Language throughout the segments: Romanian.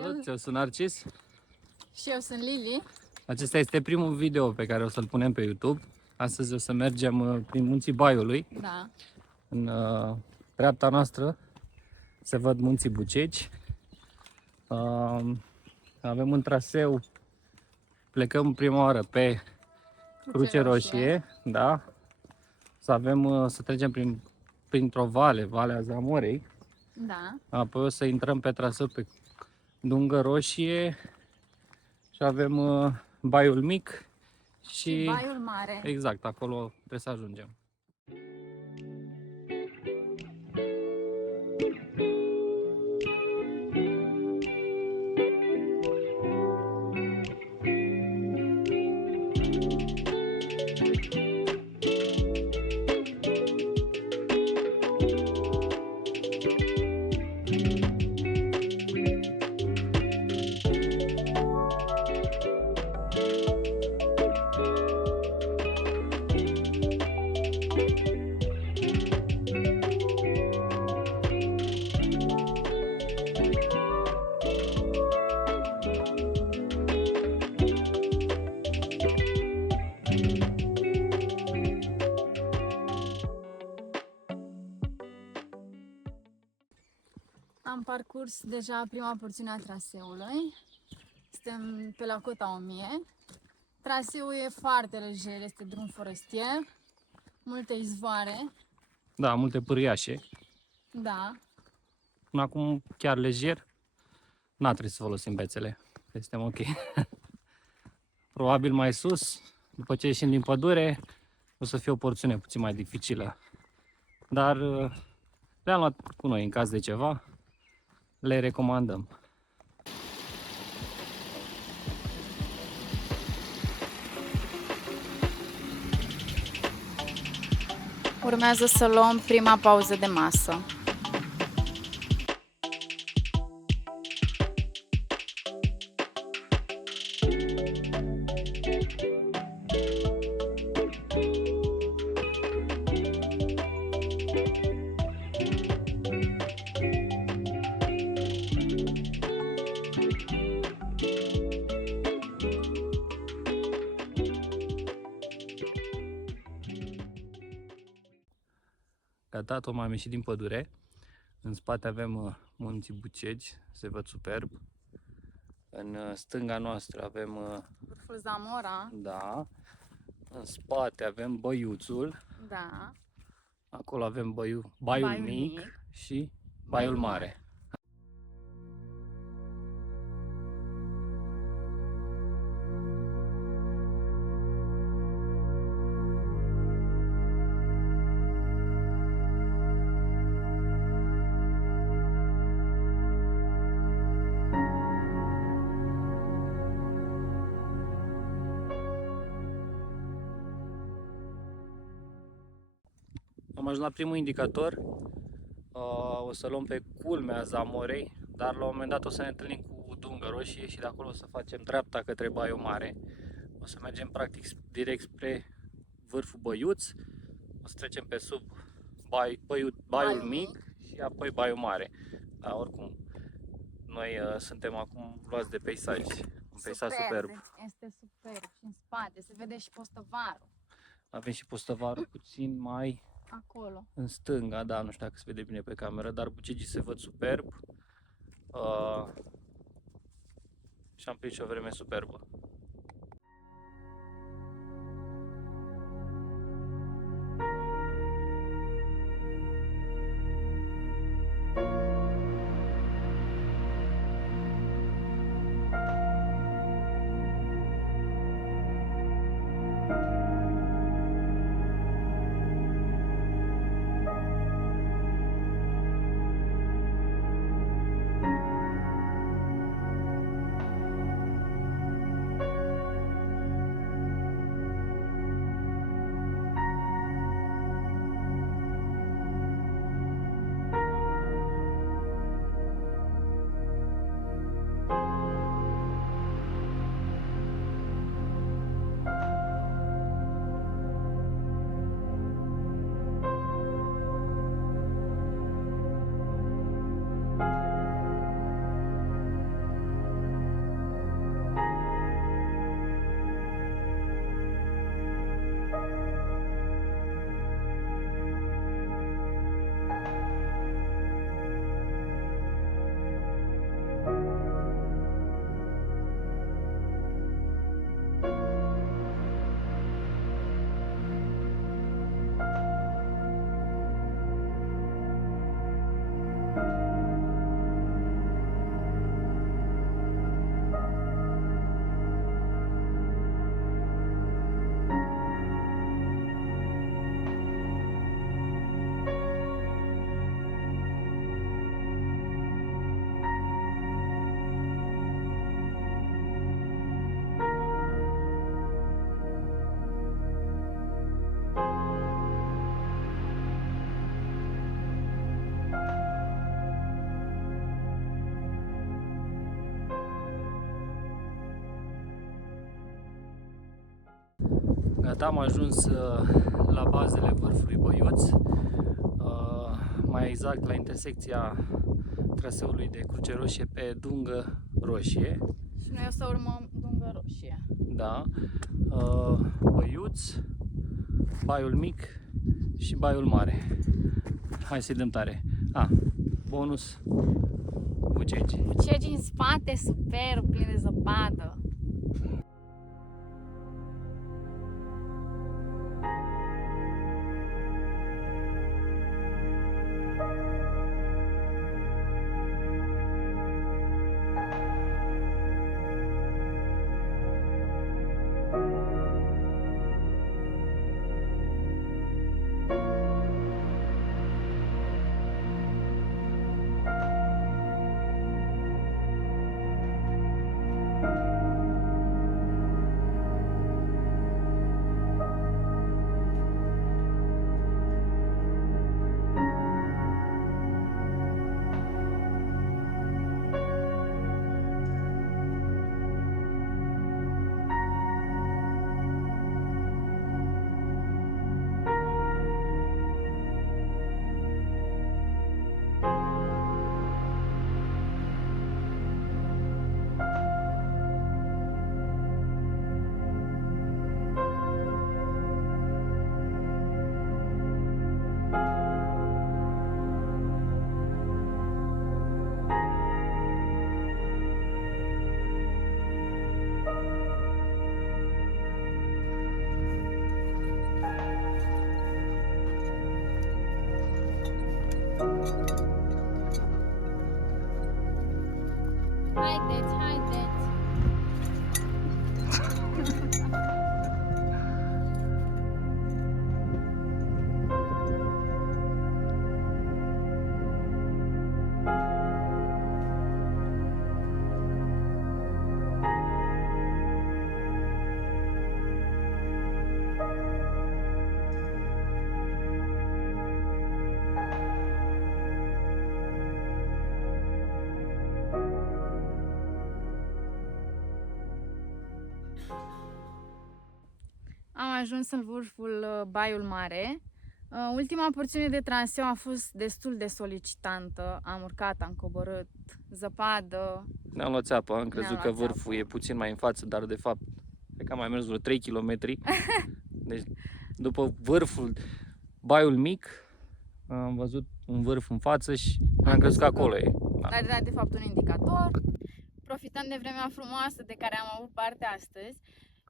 Salut, eu sunt Narcis. Și eu sunt Lili. Acesta este primul video pe care o să-l punem pe YouTube. Astăzi o să mergem prin munții Baiului. Da. În dreapta noastră se văd munții Bucegi. Avem un traseu, plecăm prima oară pe Cruce Roșie, da. Să trecem printr-o vale, Valea Zamorei. Da. Apoi o să intrăm pe traseu pe Dungă Roșie și avem Baiul Mic și Baiul Mare. Exact, acolo trebuie să ajungem. Am parcurs deja prima porțiune a traseului. Suntem pe la cota 1000. Traseul e foarte lejer, este drum forestier. Multe izvoare. Da, multe pâriașe. Da. Până acum chiar lejer. N-a trebuit să folosim bețele. Suntem ok. Probabil mai sus, după ce ieșim din pădure, o să fie o porțiune puțin mai dificilă. Dar le-am luat cu noi în caz de ceva. Le recomandăm. Urmează să luăm prima pauză de masă. Gata, tocmai am ieșit din pădure. În spate avem munții Bucegi, se văd superb. În stânga noastră avem Vârful Zamora. Da. În spate avem Băiuțul. Da. Acolo avem Baiul Mic și Baiul Mare. Am ajuns la primul indicator, o să luăm pe culmea Zamorei, dar la un moment dat o să ne întâlnim cu Dungă Roșie și de acolo o să facem dreapta către Baiul Mare. O să mergem practic direct spre vârful Băiuț, o să trecem pe sub Baiul Mic și apoi Baiul Mare. Dar oricum, noi suntem acum luați de peisaj, un peisaj superb. Este superb și în spate se vede și Postăvarul. Avem și Postăvarul puțin mai acolo, în stânga, da, nu știu dacă se vede bine pe cameră, dar Bucegii se văd superb și am prins și o vreme superbă. Gata, am ajuns la bazele vârfului Băiuț, mai exact la intersecția traseului de Cruce Roșie pe Dungă Roșie. Și noi o să urmăm Dungă Roșie. Da. Băiuț, Baiul Mic și Baiul Mare. Hai să-i dăm tare. Bonus Bucegi. Bucegi în spate, super, plin de zăpadă. Haideți, haideți! Am ajuns în vârful Baiul Mare. Ultima porțiune de traseu a fost destul de solicitantă. Am urcat, am coborât, zăpadă. Ne-am luat țeapă, am crezut Ne-am că luat vârful e puțin mai în față, dar de fapt cred că am mai mers vreo 3 km. Deci după vârful Baiul Mic am văzut un vârf în față și am crezut că acolo e. Da. Dar era de fapt un indicator. Profităm de vremea frumoasă de care am avut parte astăzi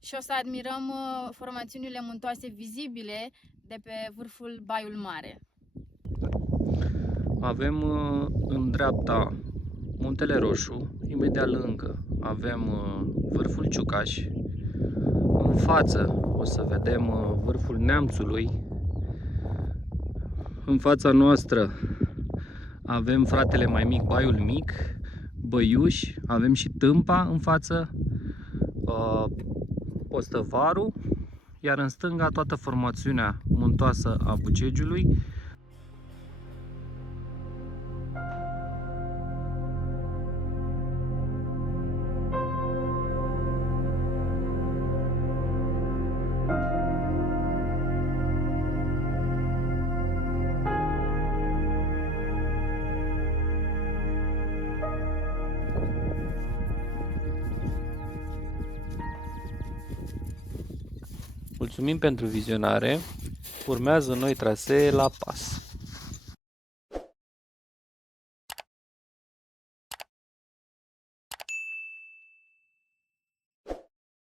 și o să admirăm formațiunile muntoase vizibile de pe vârful Baiul Mare. Avem în dreapta Muntele Roșu, imediat lângă avem vârful Ciucaș. În față o să vedem vârful Neamțului. În fața noastră avem fratele mai mic, Baiul Mic, Băiuș, avem și Tâmpa în față, Postăvaru, iar în stânga toată formațiunea muntoasă a Bucegiului. Mulțumim pentru vizionare. Urmează noi trasee la pas.